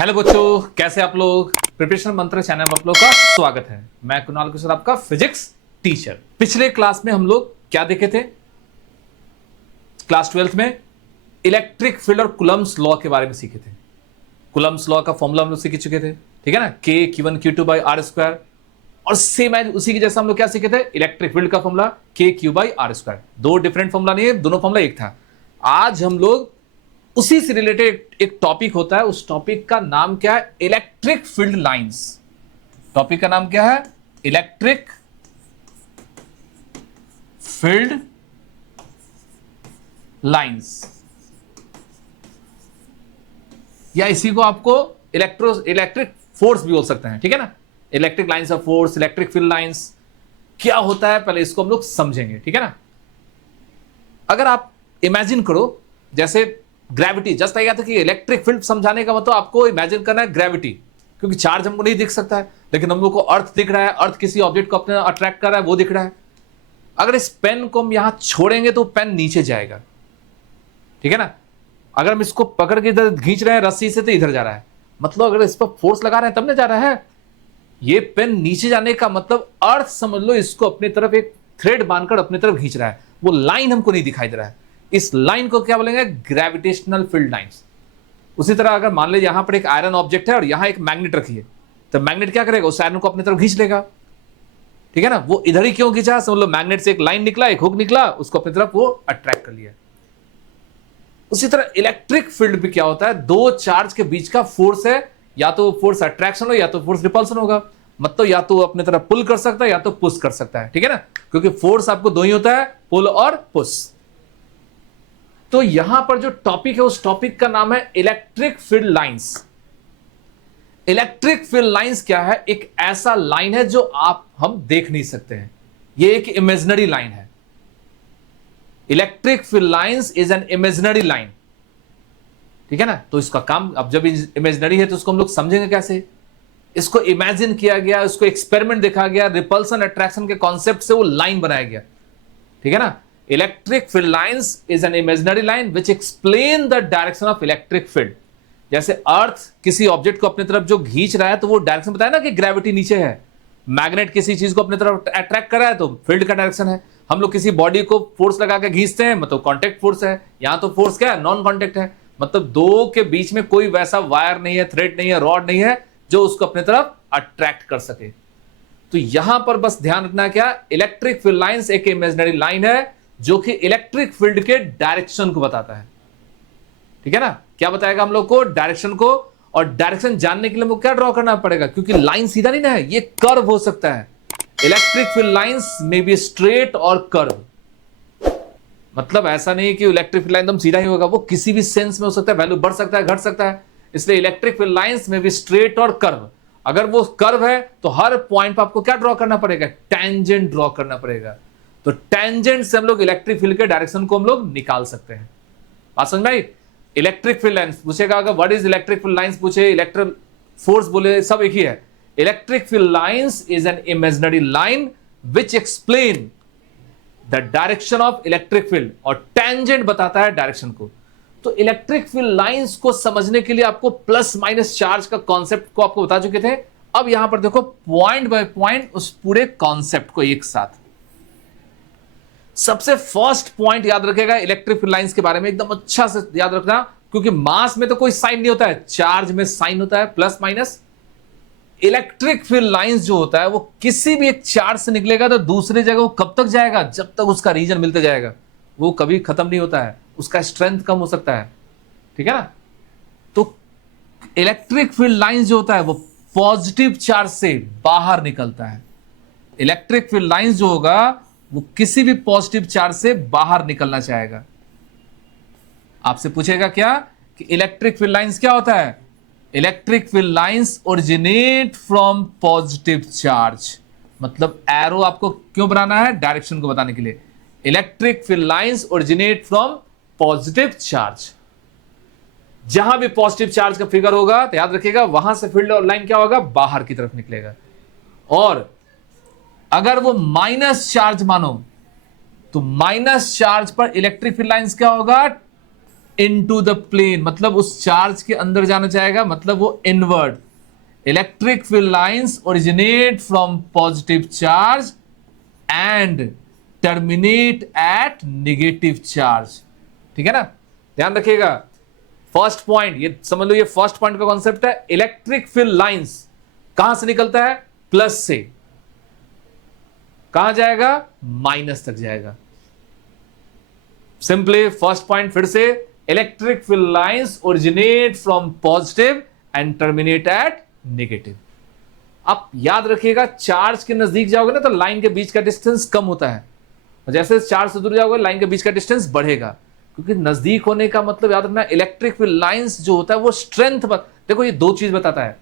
Hello बच्चों, कैसे आप लोग। प्रिपरेशन मंत्र चैनल में आप लोग का स्वागत है। मैं कुणाल किशोर, आपका फिजिक्स टीचर। पिछले क्लास में हम लोग क्या देखे थे? क्लास 12th में इलेक्ट्रिक फील्ड और कुलम्स लॉ के बारे में सीखे थे। कुलम्स लॉ का फॉर्मूला हम लोग सीख चुके थे, ठीक है ना, K Q1 Q2 by R square. और सेम एज उसी के जैसा हम लोग क्या सीखे थे? इलेक्ट्रिक फील्ड का formula K Q by R square. दो डिफरेंट फॉर्मूला नहीं है, दोनों फॉर्मूला एक था। आज हम लोग उसी से रिलेटेड एक टॉपिक होता है, उस टॉपिक का नाम क्या है? Electric field lines. टॉपिक का नाम क्या है? इलेक्ट्रिक फील्ड लाइंस, या इसी को आपको इलेक्ट्रिक फोर्स भी बोल सकते हैं, ठीक है ना। Electric lines of force, electric field lines क्या होता है, पहले इसको हम लोग समझेंगे, ठीक है ना। अगर आप इमेजिन करो, जैसे ग्रेविटी, जस्ट क्या था कि इलेक्ट्रिक फील्ड समझाने का मतलब आपको इमेजिन करना है ग्रेविटी, क्योंकि चार्ज हमको नहीं दिख सकता है, लेकिन हम लोग को अर्थ दिख रहा है। अर्थ किसी ऑब्जेक्ट को अपने अट्रैक्ट कर रहा है, वो दिख रहा है। अगर इस पेन को हम यहां छोड़ेंगे तो पेन नीचे जाएगा, ठीक है ना। अगर हम इसको पकड़ के इधर खींच रहे हैं रस्सी से तो इधर जा रहा है, मतलब अगर इस पर फोर्स लगा रहे हैं तब ना जा रहा है। ये पेन नीचे जाने का मतलब अर्थ समझ लो इसको अपनी तरफ एक थ्रेड बांधकर अपनी तरफ खींच रहा है। वो लाइन हमको नहीं दिखाई दे रहा है, इस लाइन को क्या बोलेंगे? Gravitational field lines. उसी तरह अगर मान लीजिए यहां पर एक आयरन ऑब्जेक्ट है और यहां एक मैग्नेट रखी है, तो मैग्नेट क्या करेगा? उस आयरन को अपनी तरफ खींच लेगा, ठीक है ना। वो इधर ही क्यों खींचा? समझ लो मैग्नेट से एक लाइन निकला, एक हुक निकला, उसको अपनी तरफ वो अट्रैक्ट कर लिया। उसी तरह इलेक्ट्रिक फील्ड भी क्या होता है? दो चार्ज के बीच का फोर्स है, या तो फोर्स अट्रैक्शन हो या तो फोर्स रिपल्सन होगा। मतलब या तो अपने तरफ पुल कर सकता है या तो पुश कर सकता है, ठीक है ना, क्योंकि फोर्स आपको दो ही होता है, पुल और पुश। तो यहां पर जो टॉपिक है उस टॉपिक का नाम है electric field lines. Electric field lines क्या है? एक ऐसा लाइन है जो हम देख नहीं सकते हैं, ये एक इमेजिनरी लाइन है। Electric field lines is an imaginary line, ठीक है ना। तो इसका काम, अब जब इमेजिनरी है तो उसको हम लोग समझेंगे कैसे? इसको इमेजिन किया गया, उसको एक्सपेरिमेंट देखा गया, रिपल्सन अट्रैक्शन के कॉन्सेप्ट से वो लाइन बनाया गया, ठीक है ना। Electric field lines is an imaginary line which explain the direction of electric field. जैसे अर्थ किसी ऑब्जेक्ट को अपनी तरफ जो खींच रहा है तो वो डायरेक्शन बताया ना कि ग्रेविटी नीचे है। मैग्नेट किसी चीज को अपनी तरफ अट्रैक्ट कर रहा है तो फील्ड का डायरेक्शन है। हम लोग किसी बॉडी को फोर्स लगा के खींचते हैं, मतलब कॉन्टेक्ट फोर्स है। यहां तो फोर्स क्या है? नॉन कॉन्टेक्ट है, मतलब दो के बीच में कोई वैसा वायर नहीं है, थ्रेड नहीं है, रॉड नहीं है जो उसको अपनी तरफ अट्रैक्ट कर सके। तो यहां पर बस ध्यान रखना क्या? इलेक्ट्रिक फील्ड लाइंस एक इमेजिनरी लाइन है जो कि इलेक्ट्रिक फील्ड के डायरेक्शन को बताता है, ठीक है ना। क्या बताएगा हम लोग को? डायरेक्शन को। और डायरेक्शन जानने के लिए हमको क्या ड्रॉ करना पड़ेगा? क्योंकि लाइन सीधा नहीं ना है, ये कर्व हो सकता है। इलेक्ट्रिक फील्ड लाइंस में बी स्ट्रेट और कर्व। मतलब ऐसा नहीं कि इलेक्ट्रिक फील्ड लाइन एकदम सीधा ही होगा, वो किसी भी सेंस में हो सकता है, वैल्यू बढ़ सकता है, घट सकता है। इसलिए इलेक्ट्रिक फील्ड लाइंस में बी स्ट्रेट और कर्व। अगर वो कर्व है तो हर पॉइंट पर आपको क्या ड्रॉ करना पड़ेगा? टेंजेंट ड्रॉ करना पड़ेगा। तो टेंजेंट से हम लोग इलेक्ट्रिक फील्ड के डायरेक्शन को हम लोग निकाल सकते हैं। बात समझ में आई? इलेक्ट्रिक फील्ड लाइंस पूछेगा, अगर what is electric field lines पूछे, इलेक्ट्रिक फोर्स बोले, सब एक ही है। Electric field lines is an imaginary line which explain the direction of electric field, और टेंजेंट बताता है डायरेक्शन को। तो इलेक्ट्रिक फील्ड लाइंस को समझने के लिए आपको प्लस माइनस चार्ज का कॉन्सेप्ट को आपको बता चुके थे। अब यहां पर देखो पॉइंट बाय पॉइंट उस पूरे कॉन्सेप्ट को एक साथ। सबसे फर्स्ट पॉइंट याद रखेगा इलेक्ट्रिक फील्ड लाइंस के बारे में, एकदम अच्छा से याद रखना, क्योंकि मास में तो कोई साइन नहीं होता है, चार्ज में साइन होता है, plus minus. Electric field lines जो होता है वो किसी भी एक चार्ज से निकलेगा तो दूसरी जगह वो कब तक जाएगा? जब तक उसका रीजन मिलते जाएगा, वो कभी खत्म नहीं होता है, उसका स्ट्रेंथ कम हो सकता है, ठीक है ना। तो इलेक्ट्रिक फील्ड लाइंस जो होता है वो पॉजिटिव चार्ज से बाहर निकलता है। इलेक्ट्रिक फील्ड लाइंस जो होगा वो किसी भी पॉजिटिव चार्ज से बाहर निकलना चाहेगा। आपसे पूछेगा क्या कि इलेक्ट्रिक फील्ड लाइंस क्या होता है? Electric field lines originate from positive charge. मतलब एरो आपको क्यों बनाना है? डायरेक्शन को बताने के लिए। Electric field lines originate from positive charge. जहां भी पॉजिटिव चार्ज का फिगर होगा तो याद रखिएगा वहां से फील्ड लाइन क्या होगा? बाहर की तरफ निकलेगा। और अगर वो माइनस चार्ज मानो तो माइनस चार्ज पर इलेक्ट्रिक फील्ड लाइंस क्या होगा? इनटू द प्लेन, मतलब उस चार्ज के अंदर जाना चाहेगा, मतलब वो inward. Electric field lines originate from positive charge and terminate at negative charge. ठीक है ना, ध्यान रखिएगा। फर्स्ट पॉइंट ये समझ लो, ये फर्स्ट पॉइंट का कॉन्सेप्ट है। इलेक्ट्रिक फील्ड लाइंस कहां से निकलता है? प्लस से। कहां जाएगा? माइनस तक जाएगा। सिंपली फर्स्ट पॉइंट फिर से, electric field lines originate from positive and terminate at negative. आप याद रखिएगा, चार्ज के नजदीक जाओगे ना तो लाइन के बीच का डिस्टेंस कम होता है, और जैसे चार्ज से दूर जाओगे लाइन के बीच का डिस्टेंस बढ़ेगा, क्योंकि नजदीक होने का मतलब याद रखना, इलेक्ट्रिक फील्ड लाइंस जो होता है वो स्ट्रेंथ, देखो ये दो चीज बताता है,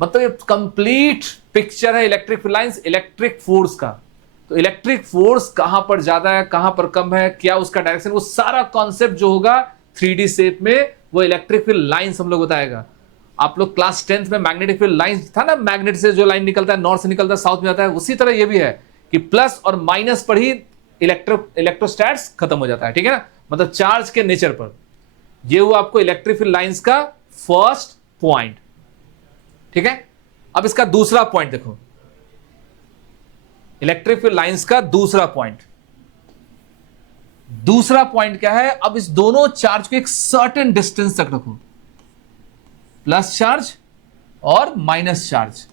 मतलब ये कंप्लीट पिक्चर है electric field lines electric force का। तो इलेक्ट्रिक फोर्स कहां पर ज्यादा है, कहां पर कम है, क्या उसका डायरेक्शन, वो सारा कॉन्सेप्ट जो होगा 3D शेप में, वो इलेक्ट्रिक फील्ड लाइंस हम लोग बताएगा। आप लोग क्लास 10th में मैग्नेटिक फील्ड लाइंस था ना, मैग्नेट से जो लाइन निकलता है, नॉर्थ से निकलता है साउथ में जाता है, उसी तरह ये भी है कि प्लस और माइनस पर ही इलेक्ट्रोस्टैट्स खत्म हो जाता है। ठीक है ना, मतलब चार्ज के नेचर पर। ये हुआ आपको इलेक्ट्रिक फील्ड लाइंस का फर्स्ट पॉइंट। ठीक है, अब इसका दूसरा पॉइंट देखो, इलेक्ट्रिक फील्ड लाइंस का दूसरा पॉइंट। दूसरा पॉइंट क्या है? अब इस दोनों चार्ज को एक सर्टेन डिस्टेंस तक रखो, प्लस चार्ज और माइनस चार्ज।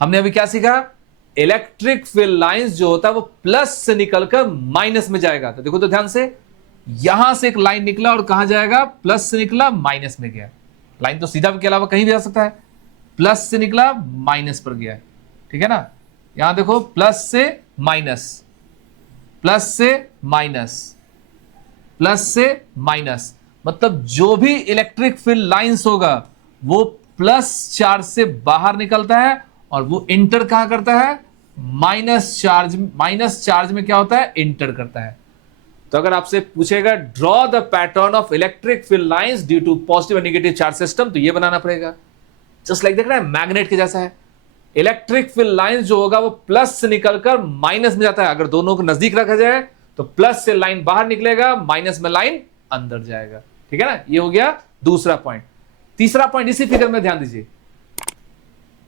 हमने अभी क्या सीखा? इलेक्ट्रिक फील्ड लाइंस जो होता है वो प्लस से निकलकर माइनस में जाएगा। तो देखो तो ध्यान से, यहां से एक लाइन निकला और कहां जाएगा? प्लस से निकला माइनस में गया। लाइन तो सीधा के अलावा कहीं भी जा सकता है, प्लस से निकला माइनस पर गया। ठीक है ना, यहां देखो, प्लस से माइनस, प्लस से माइनस, प्लस से माइनस, मतलब जो भी इलेक्ट्रिक फील्ड लाइंस होगा वो प्लस चार्ज से बाहर निकलता है और वो इंटर कहां करता है? Minus charge. माइनस चार्ज में क्या होता है? इंटर करता है। तो अगर आपसे पूछेगा draw the pattern of electric field lines due to positive और नेगेटिव चार्ज सिस्टम, तो ये बनाना पड़ेगा। जस्ट लाइक देख रहा है, मैग्नेट के जैसा है। इलेक्ट्रिक फील्ड लाइंस जो होगा वो प्लस से निकलकर माइनस में जाता है। अगर दोनों को नजदीक रखा जाए तो प्लस से लाइन बाहर निकलेगा, माइनस में लाइन अंदर जाएगा। ठीक है ना, ये हो गया दूसरा पॉइंट। तीसरा पॉइंट इसी फिगर में ध्यान दीजिए।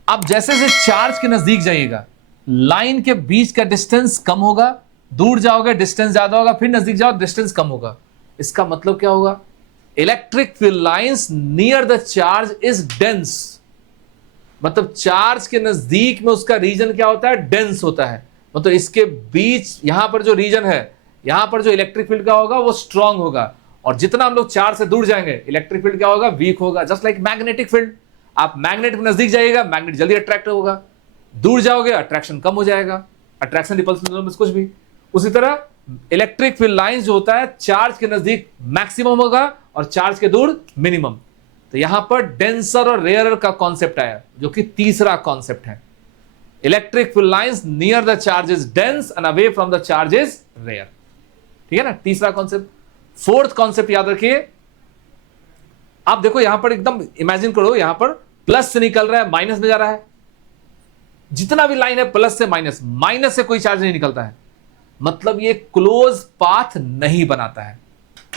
आप जैसे जैसे चार्ज के नजदीक जाइएगा, लाइन के बीच का डिस्टेंस कम होगा, दूर जाओगे डिस्टेंस ज्यादा होगा, फिर नजदीक जाओ डिस्टेंस कम होगा। इसका मतलब क्या होगा? Electric field lines near the charge is dense, मतलब चार्ज के नजदीक में उसका रीजन क्या होता है? डेंस होता है। मतलब इसके बीच यहां पर जो रीजन है, यहां पर जो इलेक्ट्रिक फील्ड का होगा वो स्ट्रांग होगा, और जितना हम लोग चार्ज से दूर जाएंगे इलेक्ट्रिक फील्ड क्या होगा? वीक होगा। जस्ट लाइक मैग्नेटिक फील्ड, आप मैग्नेट के नजदीक जाइएगा मैग्नेट जल्दी अट्रैक्ट होगा, दूर जाओगे अट्रैक्शन कम हो जाएगा। अट्रैक्शन रिपल्सन कुछ भी। उसी तरह इलेक्ट्रिक फील्ड लाइंस जो होता है चार्ज के नजदीक मैक्सिमम होगा और चार्ज के दूर मिनिमम। तो यहां पर डेंसर और रेयरर का कॉन्सेप्ट आया, जो कि तीसरा कॉन्सेप्ट है। Electric field lines near the charge is dense and away from the charge is rare. ठीक है ना, तीसरा कॉन्सेप्ट। फोर्थ कॉन्सेप्ट याद रखिए, आप देखो यहां पर एकदम इमेजिन करो, यहां पर प्लस से निकल रहा है माइनस में जा रहा है। जितना भी लाइन है प्लस से माइनस, माइनस से कोई चार्ज नहीं निकलता है, मतलब ये क्लोज पाथ नहीं बनाता है।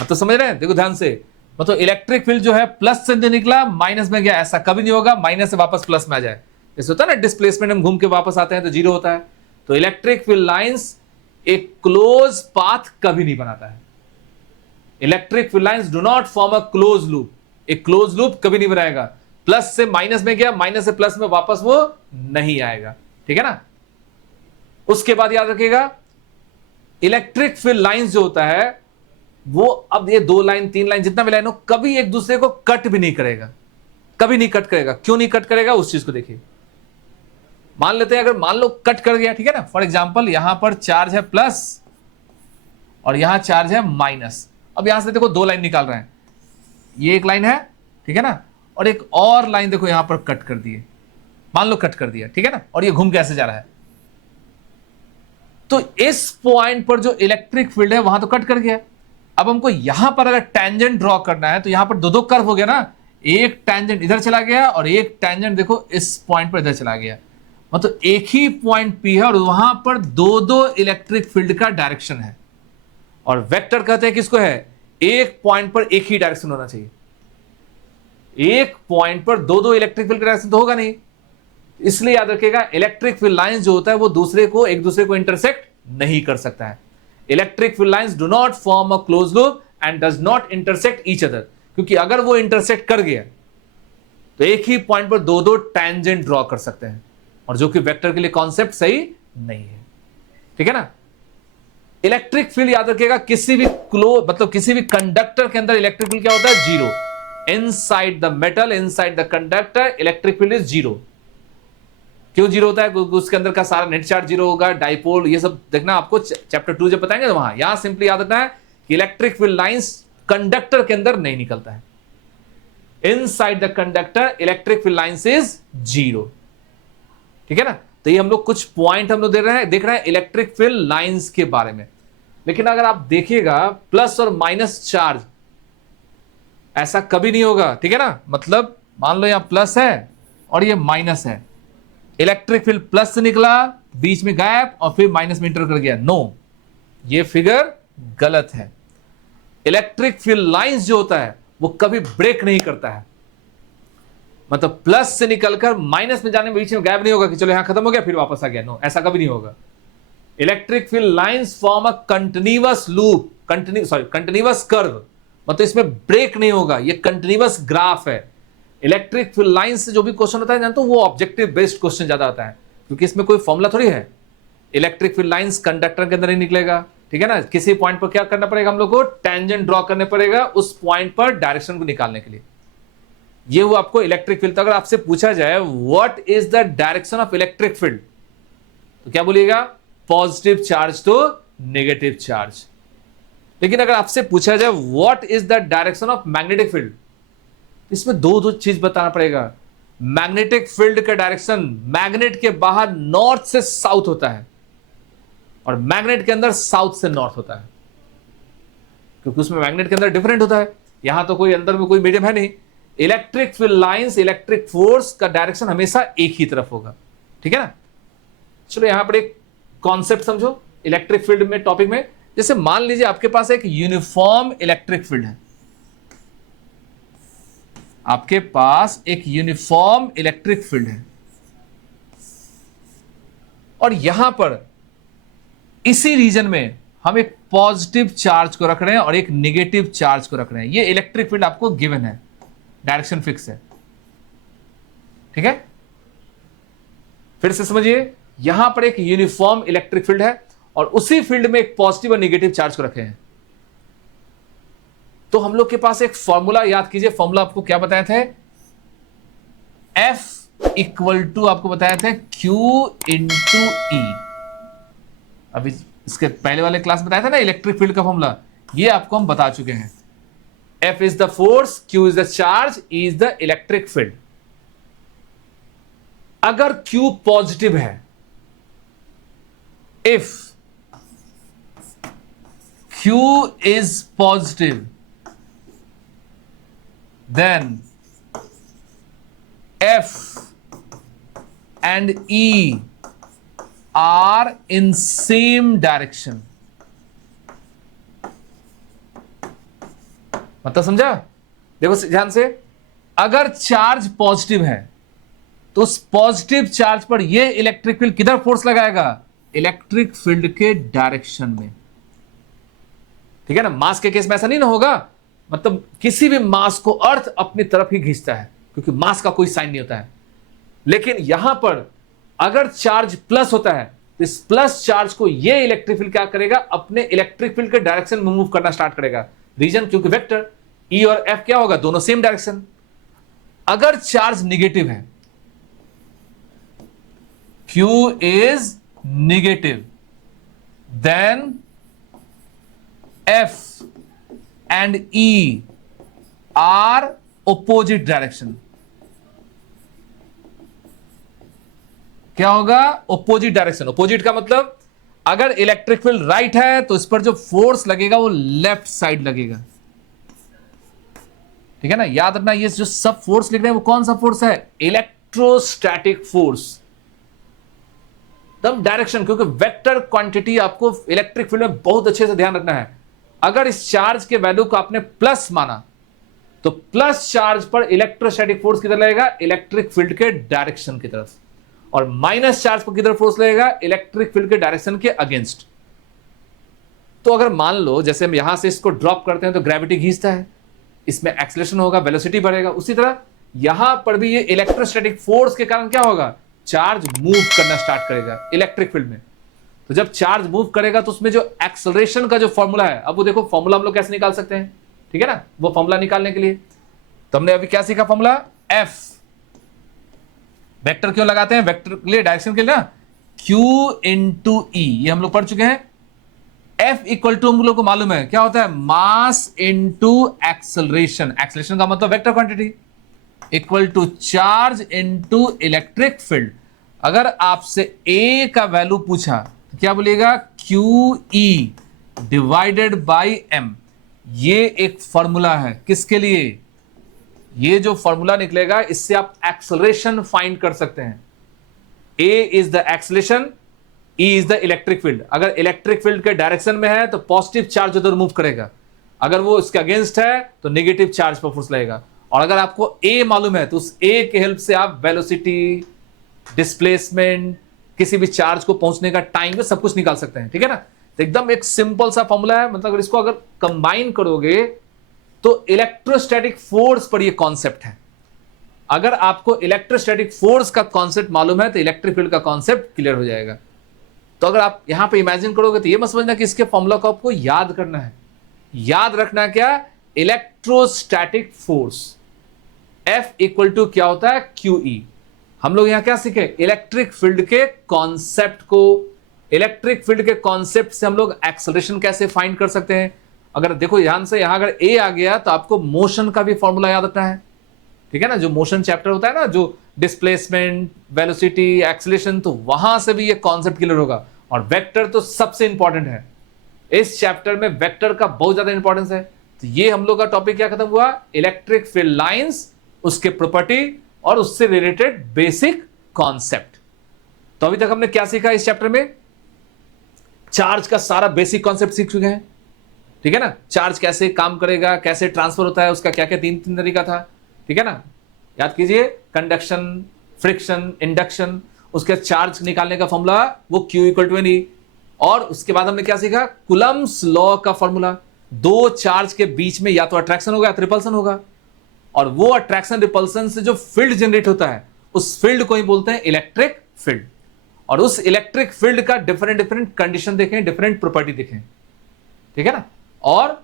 मतलब समझ रहे हैं? देखो ध्यान से, मतलब इलेक्ट्रिक फील्ड जो है प्लस से निकला माइनस में गया, ऐसा कभी नहीं होगा माइनस से वापस प्लस में आ जाए। जैसे होता है ना डिस्प्लेसमेंट, हम घूम के वापस आते हैं तो जीरो होता है। तो इलेक्ट्रिक फील्ड लाइंस एक क्लोज पाथ कभी नहीं बनाता है। Electric field lines do not form a close loop, एक क्लोज लूप कभी नहीं बनाएगा। प्लस से माइनस में गया, माइनस से प्लस में वापस वो नहीं आएगा। ठीक है ना, उसके बाद याद रखिएगा इलेक्ट्रिक फील्ड लाइंस जो होता है वो, अब ये 2 लाइन 3 लाइन जितना भी लाइन हो, कभी एक दूसरे को कट भी नहीं करेगा, कभी नहीं कट करेगा। क्यों नहीं कट करेगा उस चीज को देखिए। मान लेते हैं अगर मान लो कट कर गया, ठीक है ना, फॉर एग्जांपल यहां पर चार्ज है प्लस और यहां चार्ज है माइनस। अब यहां से देखो 2 लाइन निकाल रहे हैं, ये एक लाइन है, ठीक है ना, और एक और लाइन देखो यहां पर कट कर दिए, मान लो कट कर दिया, ठीक है ना, और ये घूम के ऐसे जा रहा है। तो इस पॉइंट पर जो इलेक्ट्रिक फील्ड है वहां तो कट कर गया। अब हमको यहां पर अगर टेंजेंट ड्रॉ करना है तो यहां पर 2-2 कर्व हो गया ना, एक टेंजेंट इधर चला गया और एक टेंजेंट देखो इस पॉइंट पर इधर चला गया। मतलब एक ही पॉइंट पी है और वहां पर 2-2 इलेक्ट्रिक फील्ड का डायरेक्शन है। और वेक्टर कहते हैं किसको है? एक पॉइंट पर एक ही डायरेक्शन होना चाहिए। एक पॉइंट पर दो दो इलेक्ट्रिक फील्ड का डायरेक्शन तो होगा नहीं, इसलिए याद रखिएगा इलेक्ट्रिक फील्ड लाइंस जो होता है वो एक दूसरे को इंटरसेक्ट नहीं कर सकता है। Electric field lines do not form a close loop and does not intersect each other, क्योंकि अगर वो इंटरसेक्ट कर गया तो एक ही पॉइंट पर दो दो टैंजेंट ड्रॉ कर सकते हैं, और जो कि वेक्टर के लिए कॉन्सेप्ट सही नहीं है। ठीक है ना। इलेक्ट्रिक फील्ड याद रखिएगा किसी भी किसी भी कंडक्टर के अंदर इलेक्ट्रिक फील्ड क्या होता है? Zero. Inside the metal, inside the conductor, electric field is zero. क्यों जीरो होता है? उसके अंदर का सारा नेट चार्ज जीरो होगा, डाइपोल, ये सब देखना आपको चैप्टर 2 जब बताएंगे तो वहां। यहां सिंपली याद रखना है कि इलेक्ट्रिक फील्ड लाइंस कंडक्टर के अंदर नहीं निकलता है। Inside the conductor electric field lines is zero. ठीक है ना। तो ये हम लोग कुछ पॉइंट हम लोग देख रहे हैं इलेक्ट्रिक फील्ड लाइंस के बारे में। लेकिन अगर आप देखिएगा प्लस और माइनस चार्ज ऐसा कभी नहीं होगा। ठीक है ना। मतलब मान लो यहां प्लस है और ये माइनस है, इलेक्ट्रिक फील्ड प्लस से निकला, बीच में गैप और फिर माइनस में इंटर कर गया। नो, ये फिगर गलत है। इलेक्ट्रिक फील्ड लाइंस जो होता है वो कभी ब्रेक नहीं करता है। मतलब प्लस से निकलकर माइनस में जाने में बीच में गैप नहीं होगा कि चलो यहां खत्म हो गया फिर वापस आ गया। नो, ऐसा कभी नहीं होगा। Electric field lines form a continuous loop, continuous curve. मतलब इसमें ब्रेक नहीं होगा, ये कंटिन्यूअस ग्राफ है। इलेक्ट्रिक फील्ड लाइंस से जो भी क्वेश्चन होता है जानते हो, वो ऑब्जेक्टिव बेस्ड क्वेश्चन ज्यादा आता है, क्योंकि इसमें कोई फॉर्मूला थोड़ी है। इलेक्ट्रिक फील्ड लाइंस कंडक्टर के अंदर नहीं निकलेगा। ठीक है ना। किसी पॉइंट पर क्या करना पड़ेगा हम लोग को? टेंजेंट ड्रॉ करने पड़ेगा उस पॉइंट पर डायरेक्शन को निकालने के लिए। ये वो आपको इलेक्ट्रिक फील्ड। तो अगर आपसे पूछा जाए what is the direction of electric field, तो क्या बोलिएगा? Positive charge to negative charge. लेकिन अगर आपसे पूछा जाए what is the direction of magnetic field, इसमें दो चीज बताना पड़ेगा। मैग्नेटिक फील्ड का डायरेक्शन मैग्नेट के बाहर नॉर्थ से साउथ होता है और मैग्नेट के अंदर साउथ से नॉर्थ होता है, क्योंकि उसमें मैग्नेट के अंदर डिफरेंट होता है। यहां तो कोई अंदर में कोई मीडियम है नहीं। Electric field lines, electric force का डायरेक्शन हमेशा एक ही तरफ होगा। ठीक है ना। चलो यहां पर एक कॉन्सेप्ट समझो इलेक्ट्रिक फील्ड में, टॉपिक में। जैसे मान लीजिए आपके पास एक यूनिफॉर्म इलेक्ट्रिक फील्ड है, आपके पास एक यूनिफॉर्म इलेक्ट्रिक फील्ड है और यहां पर इसी रीजन में हम एक पॉजिटिव चार्ज को रख रहे हैं और एक नेगेटिव चार्ज को रख रहे हैं। ये इलेक्ट्रिक फील्ड आपको गिवन है, डायरेक्शन फिक्स है। ठीक है। फिर से समझिए, यहां पर एक यूनिफॉर्म इलेक्ट्रिक फील्ड है और उसी फील्ड में एक पॉजिटिव और नेगेटिव चार्ज को रखे हैं। तो हम लोग के पास एक फॉर्मूला याद कीजिए। फॉर्मूला आपको क्या बताया था? F इक्वल टू आपको बताया था Q इंटू E। अभी इसके पहले वाले क्लास बताया था ना इलेक्ट्रिक फील्ड का फॉर्मूला, ये आपको हम बता चुके हैं। F is the force, Q is the charge, E is the electric field. अगर Q पॉजिटिव है, if Q is positive, then F and E are in same direction. मतलब समझा? देखो ध्यान से, अगर चार्ज पॉजिटिव है तो उस पॉजिटिव चार्ज पर ये इलेक्ट्रिक फील्ड किधर फोर्स लगाएगा? इलेक्ट्रिक फील्ड के डायरेक्शन में। ठीक है ना। मास के केस में ऐसा नहीं ना होगा, मतलब किसी भी मास को अर्थ अपनी तरफ ही खींचता है, क्योंकि मास का कोई साइन नहीं होता है। लेकिन यहां पर अगर चार्ज प्लस होता है तो इस प्लस चार्ज को ये इलेक्ट्रिक फील्ड क्या करेगा? अपने इलेक्ट्रिक फील्ड के डायरेक्शन में मूव करना स्टार्ट करेगा। रीजन, क्योंकि वेक्टर E और F क्या होगा? दोनों सेम डायरेक्शन। अगर चार्ज नेगेटिव है, Q is negative, then F and E are opposite direction. क्या होगा? opposite direction. opposite का मतलब अगर इलेक्ट्रिक फील्ड राइट है तो इस पर जो फोर्स लगेगा वो लेफ्ट साइड लगेगा। ठीक है ना। याद रखना, ये जो सब फोर्स लिख रहे हैं वो कौन सा फोर्स है? Electrostatic force. तब डायरेक्शन, क्योंकि वेक्टर क्वांटिटी आपको इलेक्ट्रिक फील्ड में बहुत अच्छे से ध्यान रखना है। अगर इस चार्ज के वैल्यू को आपने प्लस माना तो प्लस चार्ज पर इलेक्ट्रोस्टैटिक फोर्स किधर लगेगा, इलेक्ट्रिक फील्ड के डायरेक्शन की तरफ, और माइनस चार्ज पर किधर फोर्स लगेगा, इलेक्ट्रिक फील्ड के डायरेक्शन के अगेंस्ट। तो अगर मान लो जैसे हम यहां से इसको ड्रॉप करते हैं तो ग्रेविटी खींचता है, इसमें एक्सेलरेशन होगा, वेलोसिटी बढ़ेगा, उसी तरह यहां पर भी ये इलेक्ट्रोस्टैटिक फोर्स के कारण क्या होगा, चार्ज मूव करना स्टार्ट करेगा इलेक्ट्रिक फील्ड में। तो जब चार्ज मूव करेगा तो उसमें जो एक्सेलरेशन का जो फॉर्मूला है, अब वो देखो फॉर्मूला हम लोग कैसे निकाल सकते हैं, ठीक है ना। वो फॉर्मूला निकालने के लिए तो हमने अभी क्या सीखा, फॉर्मूला एफ, वेक्टर क्यों लगाते हैं, वेक्टर के लिए, डायरेक्शन के लिए ना, Q इंटू ई, ये हम लोग पढ़ चुके हैं। F इक्वल टू हम लोग को मालूम है क्या होता है, मास इंटू एक्सेलरेशन, एक्सेलरेशन का मतलब vector quantity, equal to charge into electric field. अगर आपसे A का वैल्यू पूछा तो क्या बोलिएगा, QE डिवाइडेड बाई M। ये एक फॉर्मूला है किसके लिए, ये जो फॉर्मूला निकलेगा इससे आप एक्सेलरेशन फाइंड कर सकते हैं। A is the acceleration, E is the electric field. अगर इलेक्ट्रिक फील्ड के डायरेक्शन में है तो पॉजिटिव चार्ज उधर मूव करेगा, अगर वो इसके अगेंस्ट है तो नेगेटिव चार्ज पर फोर्स लगेगा। और अगर आपको A मालूम है तो उस A के हेल्प से आप वेलोसिटी, डिस्प्लेसमेंट, किसी भी चार्ज को पहुंचने का टाइम, सब कुछ निकाल सकते हैं, ठीक है ना। तो एकदम एक सिंपल सा फॉर्मूला है, मतलब इसको अगर कंबाइन करोगे तो इलेक्ट्रोस्टैटिक फोर्स पर ये कॉन्सेप्ट है। अगर आपको इलेक्ट्रोस्टैटिक फोर्स का कॉन्सेप्ट मालूम है तो इलेक्ट्रिक फील्ड का कॉन्सेप्ट क्लियर हो जाएगा। तो अगर आप यहां पे इमेजिन करोगे तो ये मत समझना कि इसके फॉर्मूला को आपको याद करना है, याद रखना क्या, electrostatic force F equal to क्या होता है, QE। हम लोग यहां क्या सीखे, इलेक्ट्रिक फील्ड के कॉन्सेप्ट को, इलेक्ट्रिक फील्ड के कॉन्सेप्ट से हम लोग एक्सेलरेशन कैसे फाइंड कर सकते हैं। अगर देखो ध्यान से, यहां अगर A आ गया तो आपको मोशन का भी फॉर्मूला याद रखना है, ठीक है ना। जो मोशन चैप्टर होता है ना, जो डिस्प्लेसमेंट, वेलोसिटी, एक्सेलरेशन, तो वहां से भी ये कॉन्सेप्ट क्लियर होगा। और वेक्टर तो सबसे इंपॉर्टेंट है, इस चैप्टर में वेक्टर का बहुत ज्यादा इंपॉर्टेंस है। तो ये हम लोग का टॉपिक क्या खत्म हुआ, इलेक्ट्रिक फील्ड लाइंस, उसके प्रॉपर्टी और उससे रिलेटेड बेसिक कॉन्सेप्ट। तो अभी तक हमने क्या सीखा इस चैप्टर में, चार्ज का सारा बेसिक कॉन्सेप्ट सीख चुके हैं, ठीक है ना। चार्ज कैसे काम करेगा, कैसे ट्रांसफर होता है, उसका क्या क्या तीन तरीका था, ठीक है ना। याद कीजिए, कंडक्शन, फ्रिक्शन, इंडक्शन, उसके चार्ज निकालने का फॉर्मूला वो Q इक्वल टू एन। और उसके बाद हमने क्या सीखा, कुलम्स लॉ का फॉर्मूला, दो चार्ज के बीच में या तो अट्रैक्शन होगा या तो रिपल्सन होगा, और वो अट्रैक्शन रिपल्सन से जो फील्ड जनरेट होता है उस फील्ड को ही बोलते हैं इलेक्ट्रिक फील्ड। और उस इलेक्ट्रिक फील्ड का डिफरेंट कंडीशन देखें, डिफरेंट प्रॉपर्टी देखें, ठीक है ना। और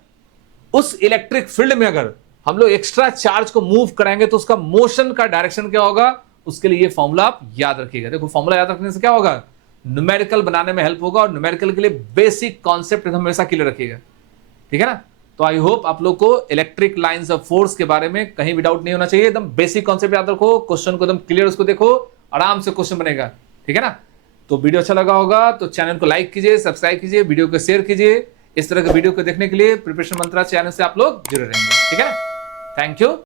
उस इलेक्ट्रिक फील्ड में अगर हम लोग एक्स्ट्रा चार्ज को मूव कराएंगे तो उसका मोशन का डायरेक्शन क्या होगा, उसके लिए ये फॉर्मूला आप याद रखिएगा। देखो फॉर्मूला याद रखने से क्या होगा, न्यूमेरिकल बनाने में हेल्प होगा, और न्यूमेरिकल के लिए बेसिक कॉन्सेप्ट हमेशा क्लियर रखिएगा, ठीक है ना। तो आई होप आप लोग को इलेक्ट्रिक लाइंस ऑफ फोर्स के बारे में कहीं भी डाउट नहीं होना चाहिए, एकदम बेसिक कॉन्सेप्ट याद रखो, क्वेश्चन को एकदम क्लियर उसको देखो, आराम से क्वेश्चन बनेगा, ठीक है ना। तो वीडियो अच्छा लगा होगा तो चैनल को लाइक कीजिए, सब्सक्राइब कीजिए, वीडियो को शेयर कीजिए। इस तरह के वीडियो को देखने के लिए प्रिपरेशन मंत्रा चैनल से आप लोग जुड़े रहेंगे, ठीक है ना। Thank you.